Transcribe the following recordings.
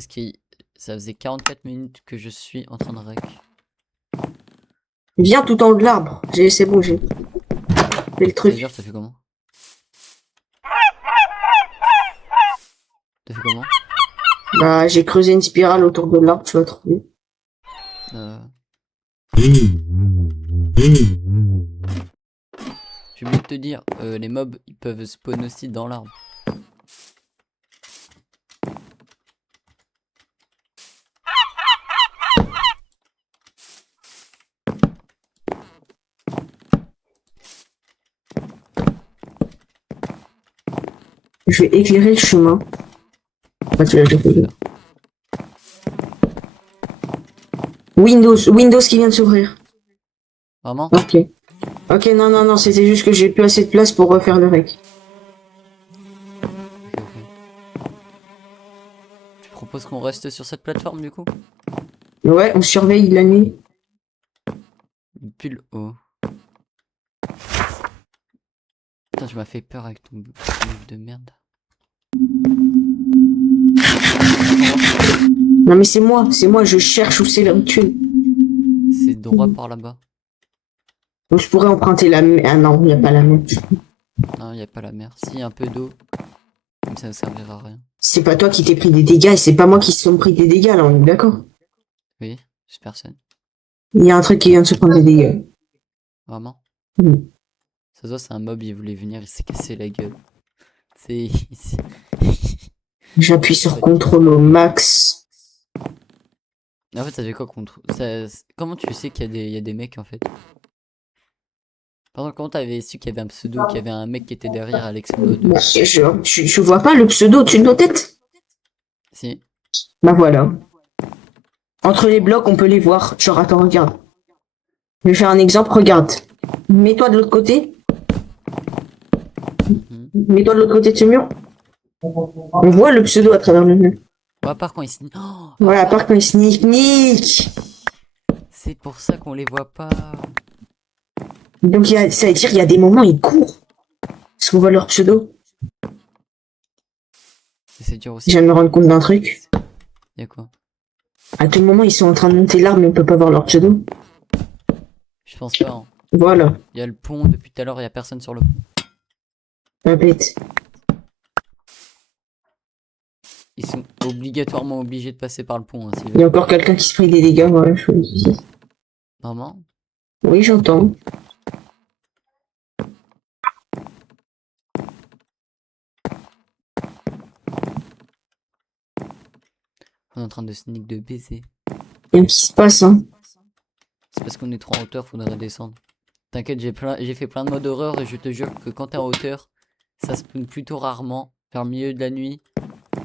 Parce que ça faisait 44 minutes que je suis en train de rec. Viens tout en haut de l'arbre. C'est bon, j'ai fait le truc. D'ailleurs, t'as fait comment? T'as fait comment? Bah, j'ai creusé une spirale autour de l'arbre, tu vas trouver. J'ai oublié de te dire, les mobs, ils peuvent spawn aussi dans l'arbre. Je vais éclairer le chemin. Ah, tu l'as déjà fait. Windows qui vient de s'ouvrir. Vraiment? Ok. Ok, non, c'était juste que j'ai plus assez de place pour refaire le rec. Ok. Tu proposes qu'on reste sur cette plateforme du coup? Ouais, on surveille la nuit. Pile haut. Putain, tu m'as fait peur avec ton move de merde. Non mais c'est moi, je cherche où c'est le rituel. C'est droit par là-bas. Donc je pourrais emprunter la mer. Ah non, il n'y a pas la mer. Non, y a pas la mer. Si, un peu d'eau. Mais ça ne servira à rien. C'est pas toi qui t'es pris des dégâts et c'est pas moi qui se sont pris des dégâts là, on est d'accord. Oui, c'est personne. Il y a un truc qui vient de se prendre des dégâts. Vraiment? Mm. Ça se voit, c'est un mob, il voulait venir, il s'est cassé la gueule. C'est... J'appuie sur CTRL au max. En fait, ça fait quoi contre... Comment tu sais qu'il y a des mecs, en fait? Par exemple, comment t'avais su qu'il y avait un pseudo, qu'il y avait un mec qui était derrière Alex Mode? Bah, tu vois pas le pseudo au-dessus de nos têtes? Si. Bah voilà. Entre les blocs, on peut les voir. Genre, attends, regarde. Je vais faire un exemple, regarde. Mets-toi de l'autre côté. Mets-toi de l'autre côté de ce mur. On voit le pseudo à travers le mur. Ouais, par contre, ils se... Oh, Voilà, à part quand il sneak. c'est pour ça qu'on les voit pas. Donc, ça veut dire qu'il y a des moments, ils courent. Parce qu'on voit leur pseudo. Et c'est dur aussi. Je viens de me rendre compte d'un truc. Y'a quoi? À tout moment, ils sont en train de monter l'arbre, mais on peut pas voir leur pseudo. Je pense pas, hein. Voilà. Y'a le pont, depuis tout à l'heure, y'a personne sur le pont. Pas bête. Ils sont obligatoirement obligés de passer par le pont, hein, s'ils Il y a veulent. encore quelqu'un qui se prit des dégâts, voilà, je vous le dis. Vraiment? Oui, j'entends. On est en train de sneak de baiser. Qu'est-ce qui se passe, hein? C'est parce qu'on est trop en hauteur, faudrait descendre. T'inquiète, j'ai fait plein de modes horreur et je te jure que quand t'es en hauteur, ça spawn plutôt rarement, vers le milieu de la nuit.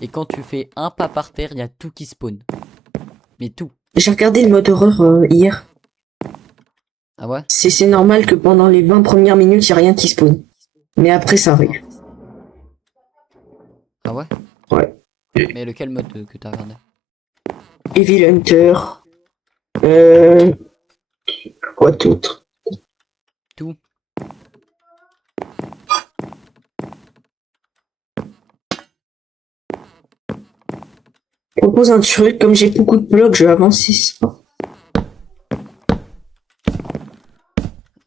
Et quand tu fais un pas par terre, il y a tout qui spawn. Mais tout. J'ai regardé le mode horreur hier. Ah ouais? C'est normal que pendant les 20 premières minutes, il n'y a rien qui spawn. Mais après, ça arrive. Ah ouais? Ouais. Mais lequel mode que t'as regardé? Evil Hunter. Euh... Quoi d'autre? Tout. Je propose un truc, comme j'ai beaucoup de blocs, je vais avancer ça.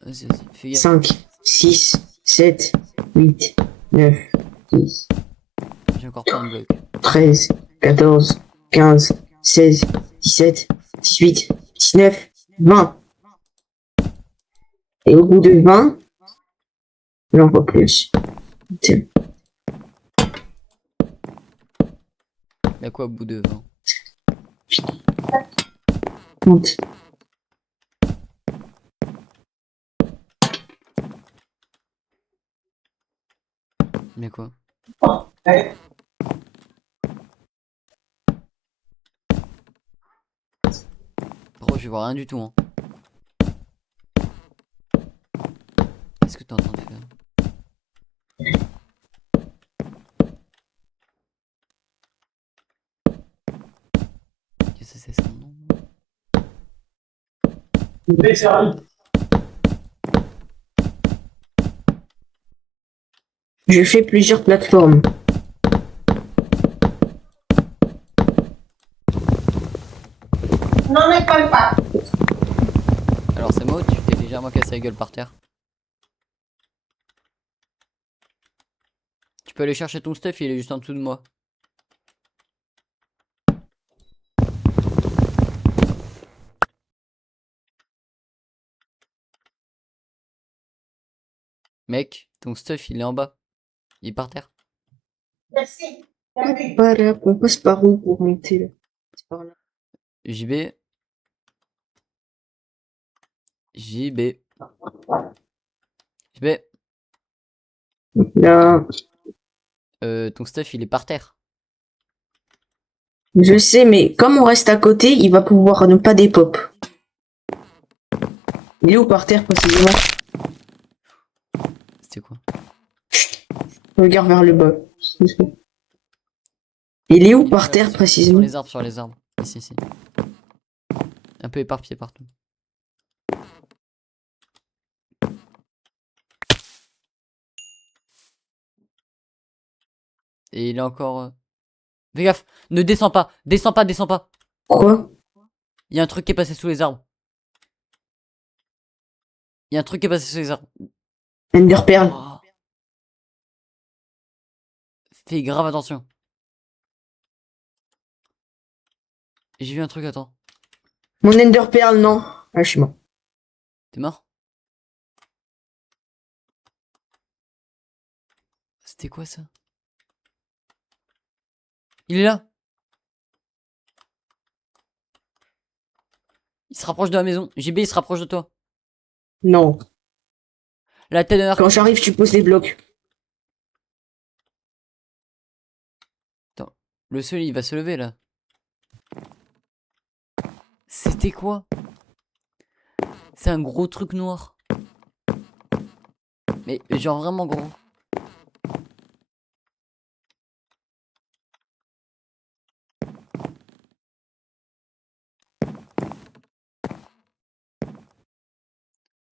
Vas-y, fais gaffe. 5, 6, 7, 8, 9, 10, J'ai encore plein de blocs. 13, 14, 15, 16, 17, 18, 19, 20. Et au bout de 20, j'en vois plus. Tiens. Y'a quoi au bout de 20? Monte. Y'a quoi? Bro, je vois rien du tout, hein. Qu'est-ce que t'es en train de faire? Qu'est-ce que c'est son nom? Je fais plusieurs plateformes. n'en école pas. Alors c'est moi, tu t'es légèrement cassé la gueule par terre. Tu peux aller chercher ton stuff, il est juste en dessous de moi. Mec, ton stuff il est en bas. Il est par terre. Merci. Voilà, on passe par où pour monter là? C'est par là. JB. JB. JB. Là, Ton stuff il est par terre. je sais, mais comme on reste à côté, il va pouvoir ne pas dépop. Il est où par terre précisément? C'était quoi? Regarde vers le bas. Il est où par terre Sur précisément? les arbres, sur les arbres. Ici, ici. Un peu éparpillé partout. Et il est encore... Fais gaffe, ne descends pas, descends pas, descends pas. Quoi? Il y a un truc qui est passé sous les arbres. Il y a un truc qui est passé sous les arbres. Ender Pearl. Oh. Fais grave attention. J'ai vu un truc, attends. Mon Ender Pearl, non. Ah, je suis mort. T'es mort? C'était quoi ça? Il est là. Il se rapproche de la maison. JB, il se rapproche de toi. Non. La tête de Quand j'arrive, tu poses les blocs. Attends, le seul, il va se lever là. C'était quoi? C'est un gros truc noir. Mais genre vraiment gros.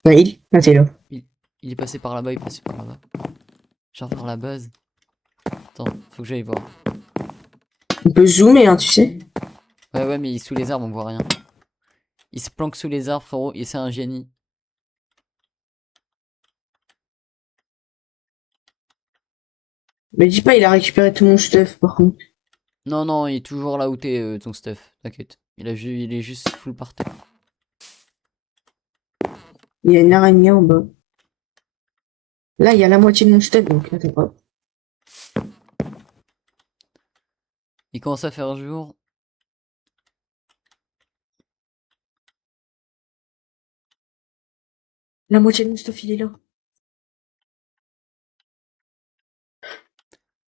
Bah, ah, t'es là. Il est passé par là-bas, il est passé par là-bas. Genre vers la base. Attends, faut que j'aille voir. On peut zoomer, hein, tu sais. Ouais, ouais, mais il est sous les arbres, on voit rien. Il se planque sous les arbres, frérot, et c'est un génie. Mais dis pas, il a récupéré tout mon stuff, par contre. Non, non, il est toujours là où t'es, ton stuff. T'inquiète. Il est juste full par terre. Il y a une araignée en bas. Là, il y a la moitié de mon stuff, donc attends pas. Il commence à faire jour. La moitié de mon stuff, il est là.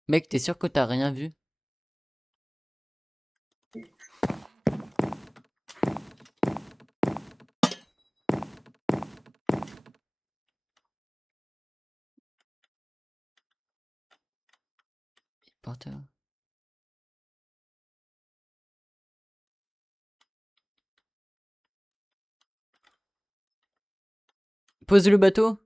Mec, t'es sûr que t'as rien vu? Il est par terre. Pose le bateau.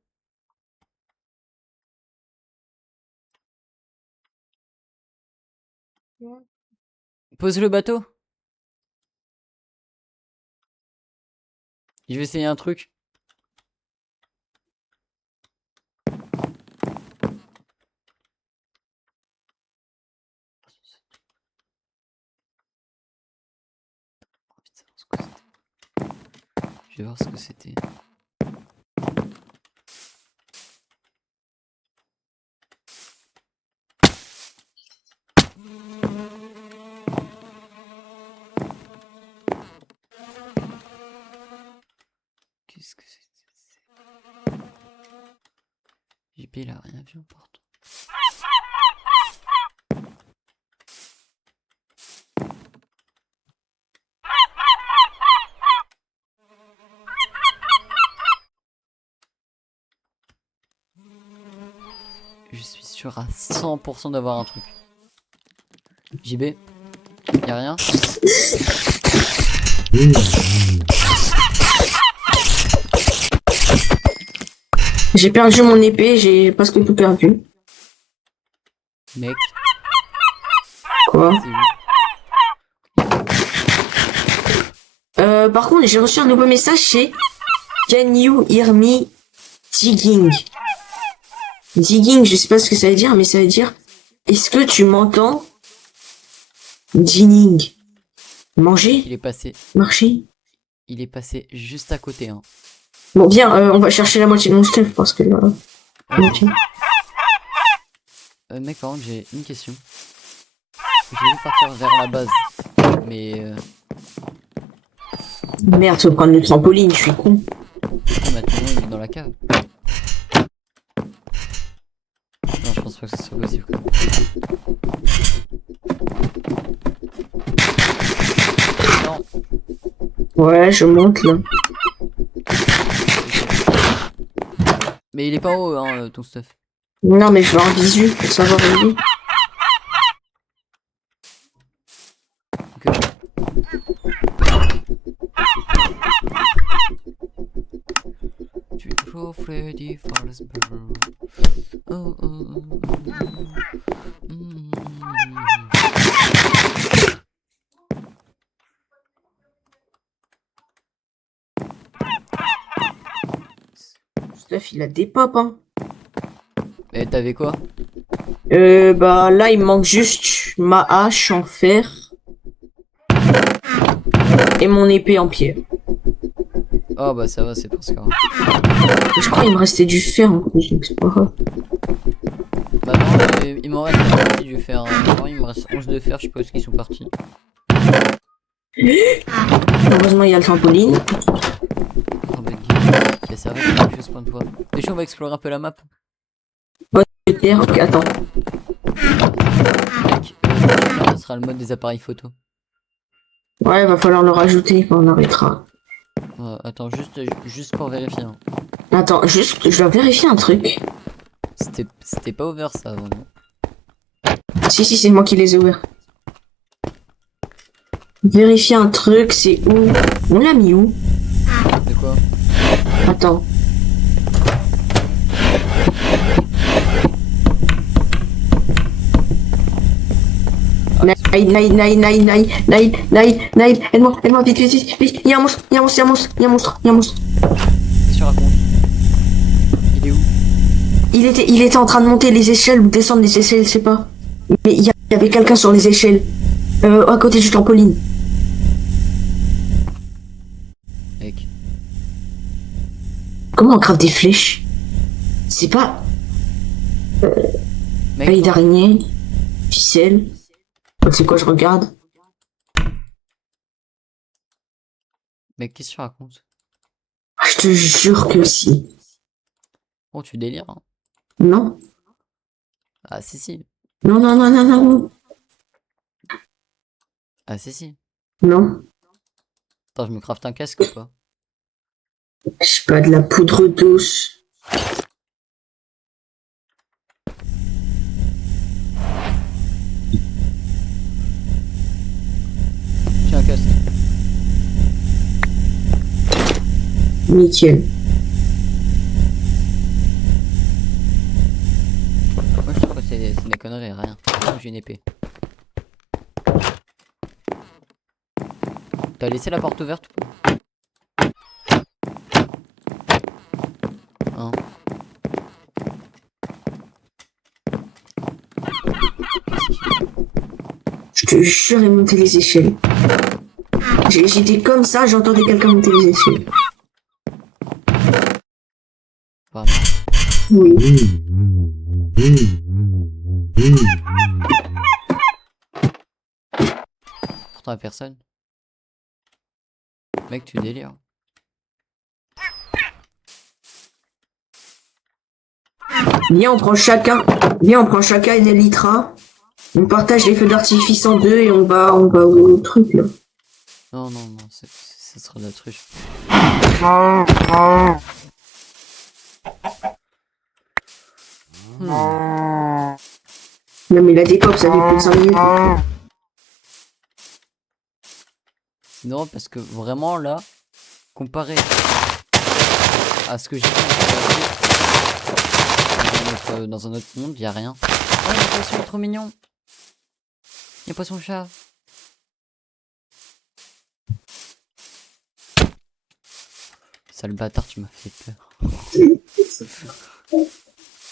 Pose le bateau. Je vais essayer un truc. Je vais voir ce que c'était. Qu'est-ce que c'est? JP, il a rien vu en porte. Je suis sûr à 100% d'avoir un truc. JB, y'a rien? J'ai perdu mon épée, j'ai presque tout perdu. Mec, Quoi? c'est où? Par contre, j'ai reçu un nouveau message, c'est Can you hear me digging? Digging, je sais pas ce que ça veut dire, mais ça veut dire est-ce que tu m'entends? Digging. Il Manger? est passé. Marcher? Il est passé juste à côté, hein. Bon, viens, on va chercher la moitié de mon stuff parce que là. Ok. Mec, par contre, j'ai une question. J'ai vu partir vers la base. Mais Merde, faut prendre le trampoline, je suis con. maintenant il est dans la cave. Non, je pense pas que ce soit possible. Non. Ouais, je monte là. Mais il est pas haut, hein, ton stuff. Non, mais je vais en visu pour savoir où il est. Ok. Tu es trop Freddy Fazbear. Oh, oh, oh, oh. Stuff, il a des pop, hein. Et t'avais quoi? Bah là, il me manque juste ma hache en fer et mon épée en pierre. Oh bah ça va, c'est pas ce cas. Je crois qu'il me restait du fer en plus, donc c'est pas grave. Bah non, il m'en reste une partie du fer. Hein. Non, il me reste 11 de fer, je sais pas où ils sont partis. Heureusement, il y a le trampoline. Oh bah game, qui a servi à quelque chose plein de fois. T'es chaud, on va explorer un peu la map. De terre, ok, attends. Mec, ce sera le mode des appareils photo. Ouais, va falloir le rajouter quand on arrêtera. Attends, juste pour vérifier. Hein. Attends, juste, je dois vérifier un truc. C'était pas ouvert ça avant. Non. Si, c'est moi qui les ai ouverts. Vérifier un truc, c'est où? On l'a mis où? De quoi? Attends. Naïd, aide-moi, vite, il y a un monstre. Qu'est-ce que tu racontes? Il est où? Il était en train de monter les échelles ou descendre les échelles, je sais pas. Mais il y avait quelqu'un sur les échelles. À côté du trampoline. Mec. Comment on crave des flèches? C'est pas... Mec, Œil d'araignée. Ficelle. C'est quoi, je regarde? Mec, qu'est-ce que tu racontes? Ah, je te jure que si. Oh, tu délires, hein? Non? Ah, si. Non. Ah, si. Non. Attends, je me crafte un casque ou pas? Je sais pas, de la poudre douce. Tiens, un casque. Nickel. Moi, je trouve que c'est des conneries, rien. J'ai une épée. T'as laissé la porte ouverte ou pas? Hein? Je te jure, il montait les échelles. J'étais comme ça, j'entendais quelqu'un monter les échelles. Vraiment? Oui. Pourtant, y'a personne. Mec, tu délires. Viens, on prend chacun une élytra. On partage les feux d'artifice en deux et on va au truc là. Non, ça sera de la truffe. Non mais la décope, ça fait plus de 5 minutes. Non, parce que vraiment là, comparé à ce que j'ai fait dans un autre monde, y a rien. Oh, le poisson est trop mignon. Y a poisson chat. Sale bâtard, tu m'as fait peur.